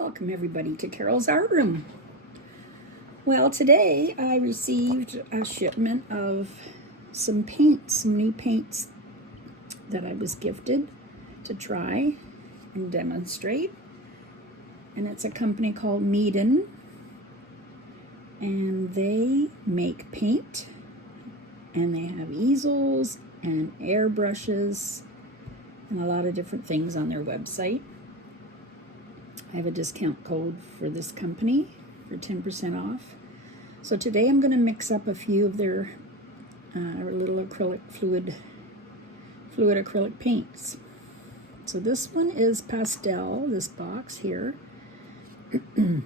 Welcome everybody to Carol's Art Room. Well, today I received a shipment of some paints, some new paints that I was gifted to try and demonstrate. And it's a company called Meeden, and they make paint, and they have easels and airbrushes and a lot of different things on their website. I have a discount code for this company for 10% off. So today I'm going to mix up a few of their little acrylic fluid acrylic paints. So this one is pastel, this box here. And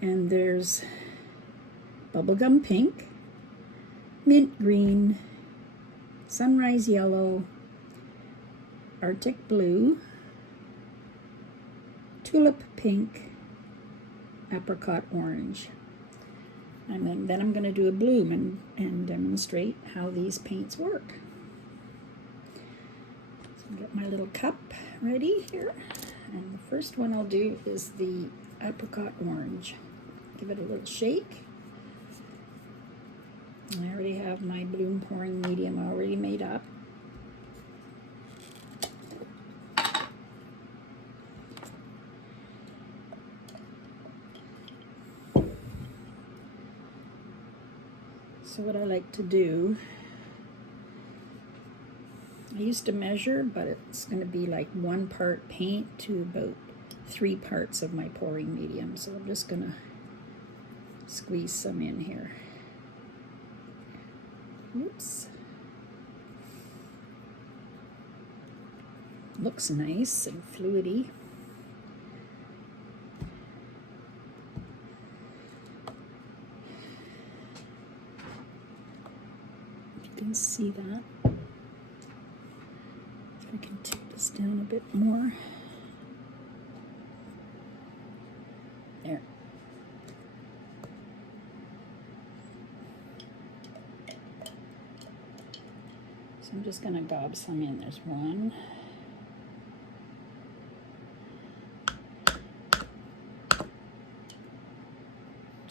there's bubblegum pink, mint green, sunrise yellow, Arctic blue, tulip pink, apricot orange. And then I'm going to do a bloom and demonstrate how these paints work. So I'll get my little cup ready here. And the first one I'll do is the apricot orange. Give it a little shake. And I already have my bloom pouring medium already made up. So what I like to do, I used to measure, but it's going to be like 1 part paint to about 3 parts of my pouring medium. So I'm just going to squeeze some in here. Oops. Looks nice and fluidy. You can see that. If I can take this down a bit more. There. So I'm just going to gob some in. There's 1.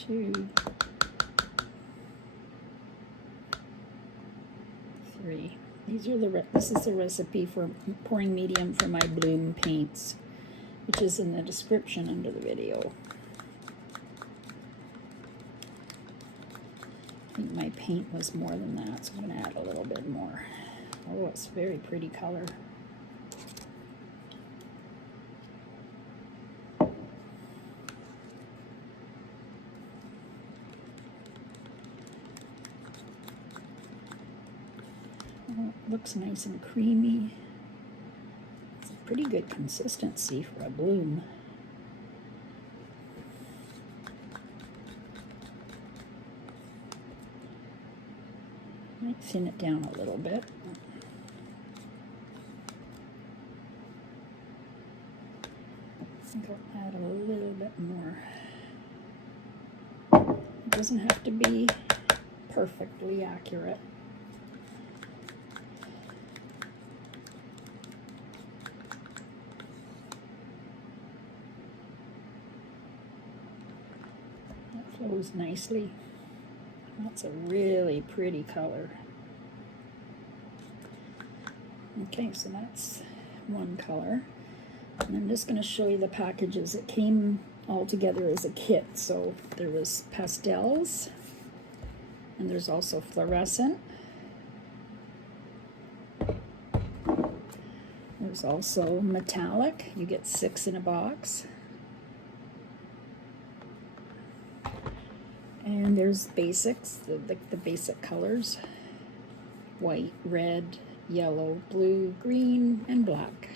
2. 3. These are this is the recipe for pouring medium for my bloom paints, which is in the description under the video. I think my paint was more than that, so I'm going to add a little bit more. Oh, it's a very pretty color. Oh, it looks nice and creamy. It's a pretty good consistency for a bloom. Might thin it down a little bit. I think I'll add a little bit more. It doesn't have to be perfectly accurate. That flows nicely. That's a really pretty color. Okay, so that's 1 color. And I'm just going to show you the packages. It came all together as a kit. So there was pastels, and there's also fluorescent. There's also metallic. You get 6 in a box. And there's basics, the basic colors: white, red, yellow, blue, green, and black.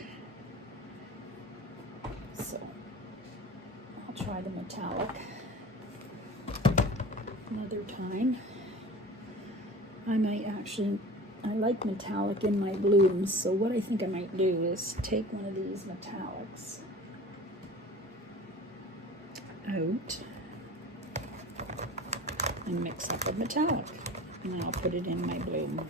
So I'll try the metallic another time. I like metallic in my blooms, so what I think I might do is take one of these metallics out and mix up a metallic, and then I'll put it in my bloom.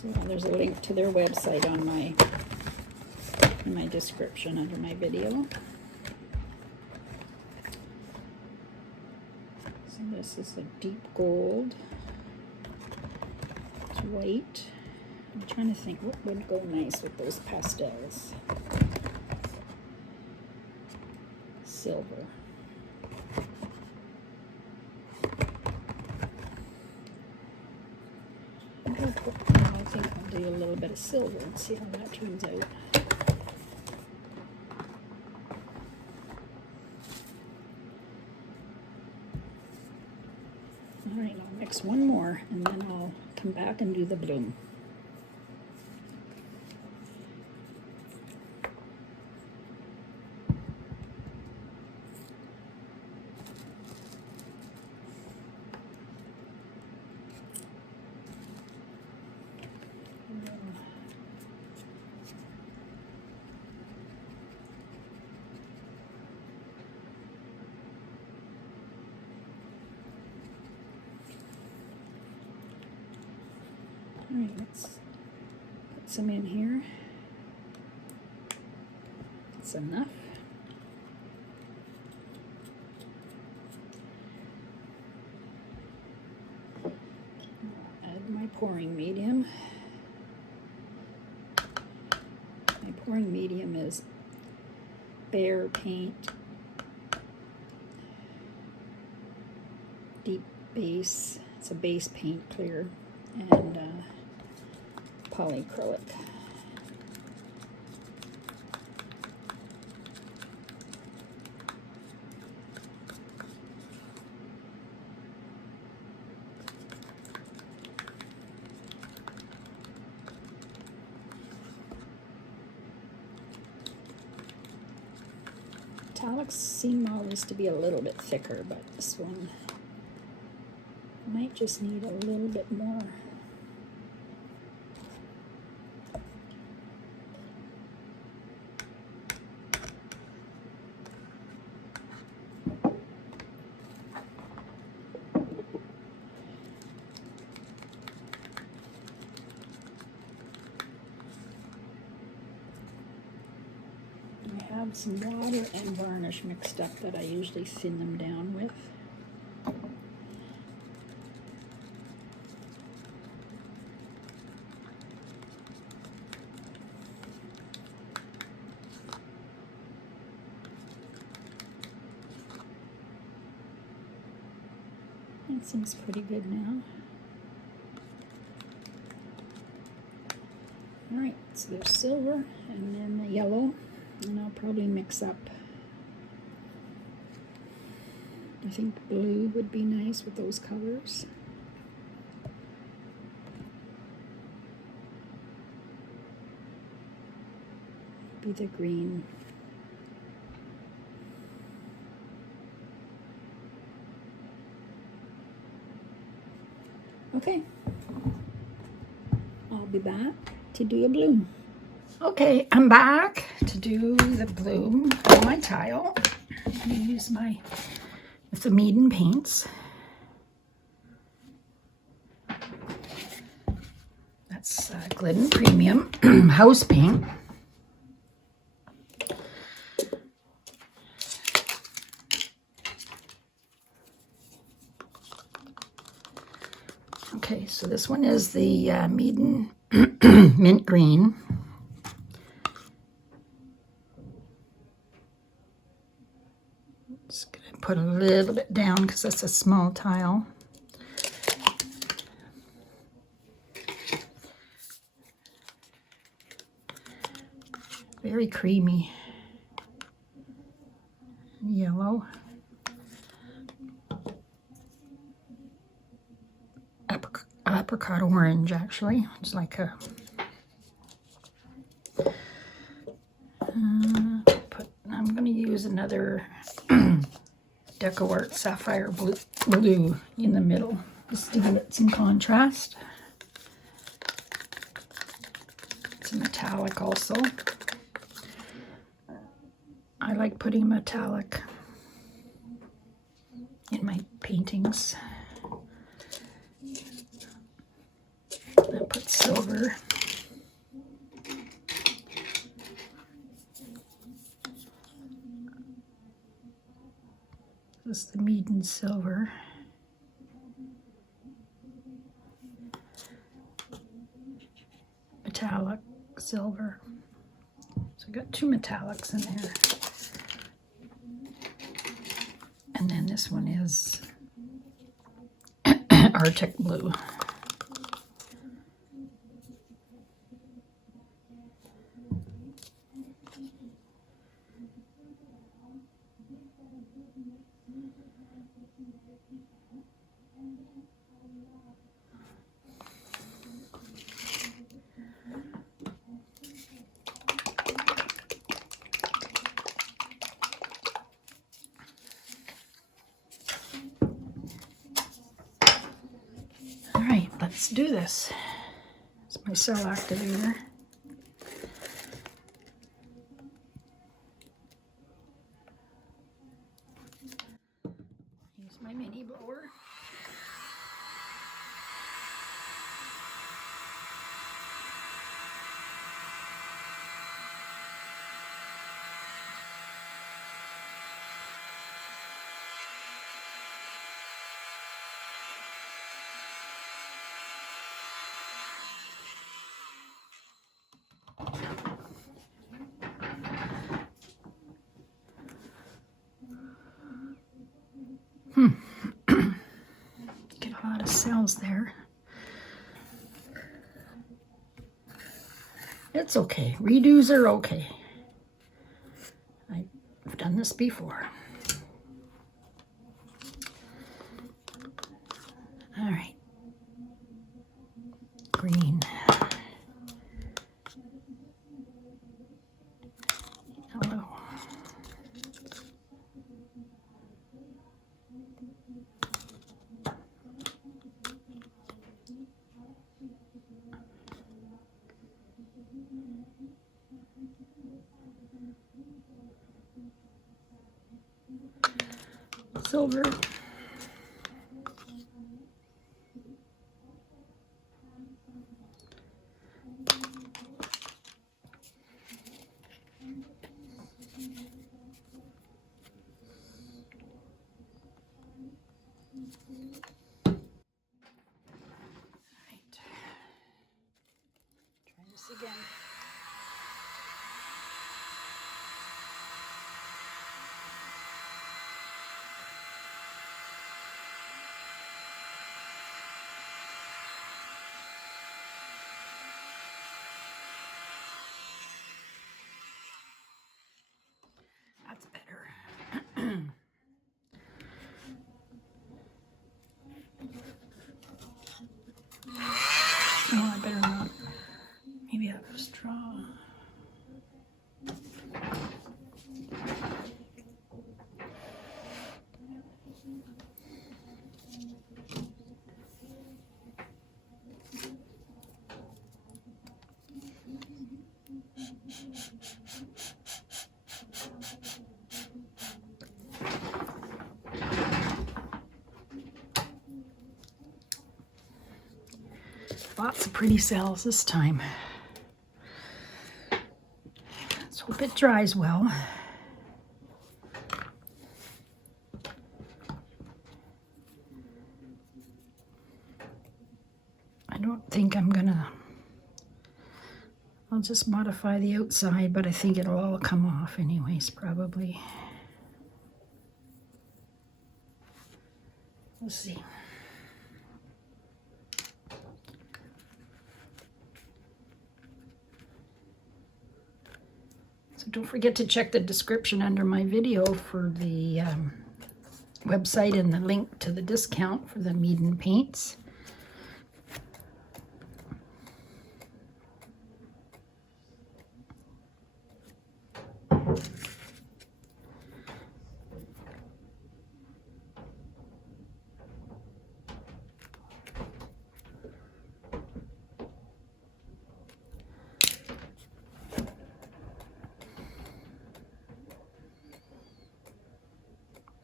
So there's a link to their website on in my description under my video. So this is a deep gold. It's white. I'm trying to think what would go nice with those pastels. Silver. I think I'll do a little bit of silver and see how that turns out. All right, I'll mix one more and then I'll come back and do the bloom. All right, let's put some in here. That's enough. I'll add my pouring medium. My pouring medium is Behr paint, deep base. It's a base paint clear, and polycrylic. Metallics seem always to be a little bit thicker, but this one might just need a little bit more. I have some water and varnish mixed up that I usually thin them down with. That seems pretty good now. All right, so there's silver and then the yellow. And I'll probably mix up, I think blue would be nice with those colors. Be the green. Okay, I'll be back to do a bloom. Okay, I'm back to do the bloom on my tile. I'm going to use with the Meeden paints. That's Glidden Premium house paint. Okay, so this one is the Meeden mint green. Just going to put a little bit down because that's a small tile. Very creamy yellow. Apricot orange, actually. It's like a I'm going to use another Acrylic sapphire blue in the middle, just to give it some contrast. It's a metallic also. I like putting metallic in my paintings. I put silver. silver. This is the Meeden silver. Metallic silver. So I got 2 metallics in there. And then this one is Arctic blue. All right, let's do this. It's my cell activator. Use my mini blower. Get a lot of cells there. It's okay. Redos are okay. I've done this before. All right. Green. Hello. Silver. Try this again. That's better. Oh, I better not. Maybe I have a straw. Lots of pretty cells this time. Let's hope it dries well. I don't think I'm gonna, I'll just modify the outside, but I think it'll all come off anyways, probably. We'll see. So don't forget to check the description under my video for the website and the link to the discount for the Meeden paints.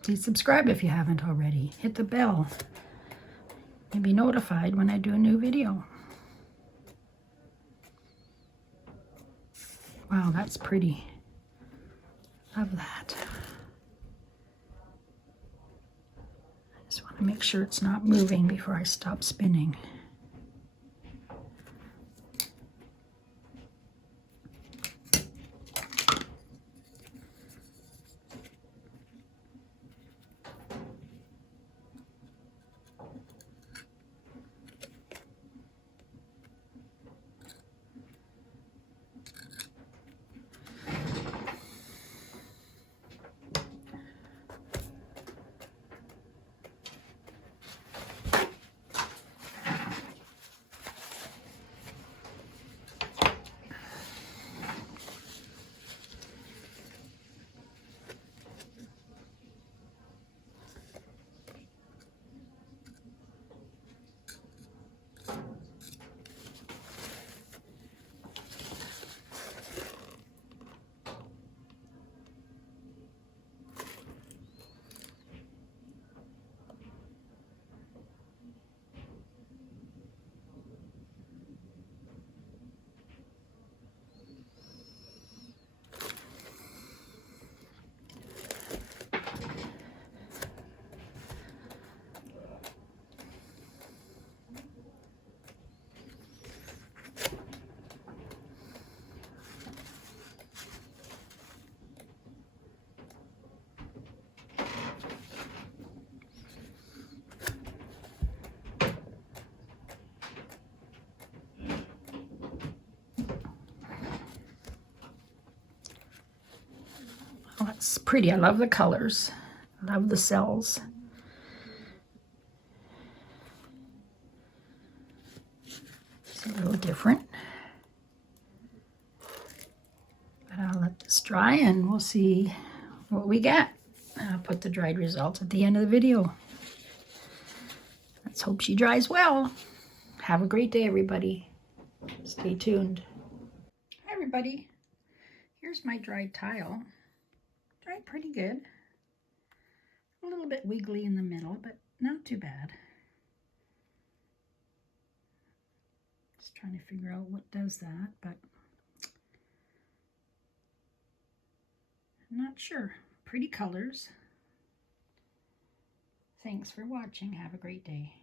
Please subscribe if you haven't already. Hit the bell and be notified when I do a new video. Wow, that's pretty. Love that. I just want to make sure it's not moving before I stop spinning. Oh, that's pretty. I love the colors. I love the cells. It's a little different. But I'll let this dry and we'll see what we get. I'll put the dried results at the end of the video. Let's hope she dries well. Have a great day, everybody. Stay tuned. Hi, everybody. Here's my dried tile. Dried pretty good. A little bit wiggly in the middle, but not too bad. Just trying to figure out what does that, but I'm not sure. Pretty colors. Thanks for watching. Have a great day.